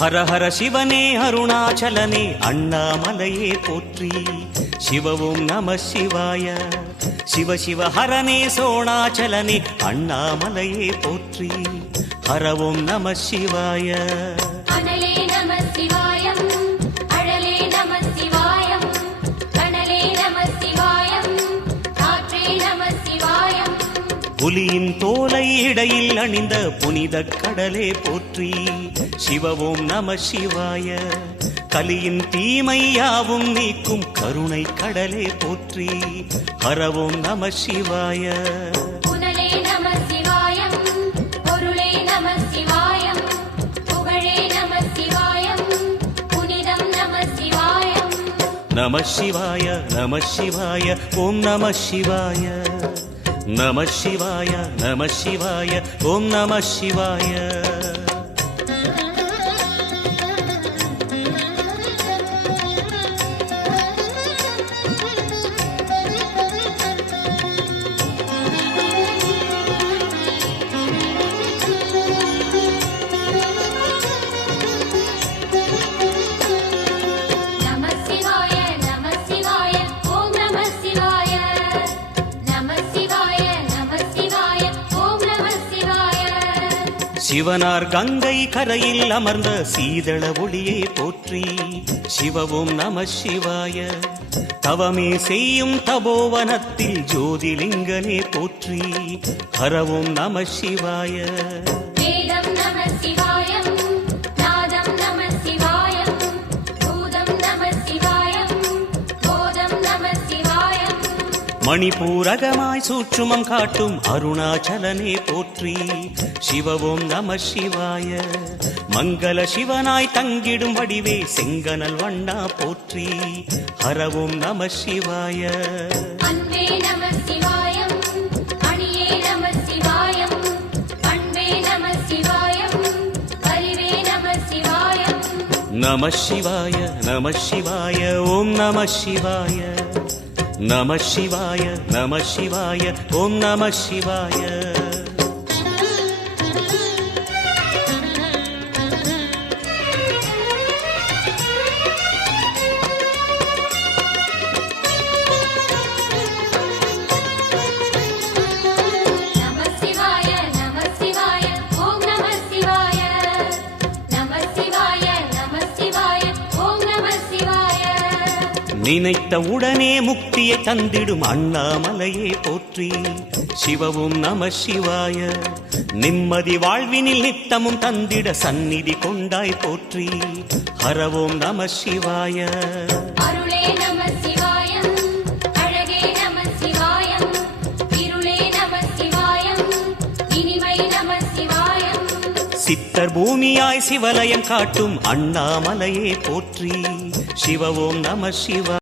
ஹர ஹர சிவனே அருணாச்சலனே அண்ணாமலையே போற்றி. சிவவும் நம சிவாய. சிவ சிவ ஹரனே சோணாச்சலனே அண்ணாமலையே போற்றி. ஹரவும் நம சிவாய. அனலே நம சிவாயம், அழலே நம சிவாயம், கனலே நம சிவாயம், காற்றே நம சிவாயம். புலியின் தோலை இடையில் அணிந்த புனித கடலே போற்றி. சிவவும் நம சிவாய. கலியின் தீமையாவும் நீக்கும் கருணை கடலே போற்றி. ஹரவும் நம சிவாய. புனலே நம சிவாயம், பொருளே நம சிவாயம், புகழே நம சிவாயம், புனிதம் நம சிவாயம். நம சிவாய நம சிவாய ஓம் நம சிவாய. நம சிவாய நம சிவாய ஓம் நம சிவாய. சிவனார் கங்கை கரையில் அமர்ந்த சீதள ஒளியே போற்றி. சிவவும் நம சிவாய. தவமே செய்யும் தபோவனத்தில் ஜோதிலிங்கனே போற்றி. ஹரவும் நம சிவாய. வேதம் நம சிவாயம், நாதம் நம சிவாயம், பூதம் நம சிவாயம், போதம் நம சிவாயம். மணிபூரகமாய் சூட்சுமம் காட்டும் அருணாச்சலனே போற்றி. சிவவும் நம சிவாய. மங்கள சிவனாய் தங்கிடும் வடிவே செங்கனல் வண்ணா போற்றி. ஹரவும் நம சிவாய. அன்பே நம சிவாயம், அணியே நம சிவாயம், பண்பே நம சிவாயம், அறிவே நம சிவாயம். நம சிவாய நம சிவாய ஓம் நம சிவாய. நம சிவாய நம சிவாய ஓம் நம சிவாய. நினைத்த உடனே முக்தியை தந்திடும் அண்ணாமலையே போற்றி. சிவவும் நம சிவாய. நிம்மதி வாழ்வினில் நித்தமும் தந்திட சந்நிதி கொண்டாய் போற்றி. ஹரவும் நம சிவாய. அருளே நம சிவாயம், அழகே நம சிவாயம், இருளே நம சிவாயம், இனிமை நம சிவாயம். சித்தர் பூமியாய் சிவலயம் காட்டும் அண்ணாமலையே போற்றி. சிவவும் நம சிவாய.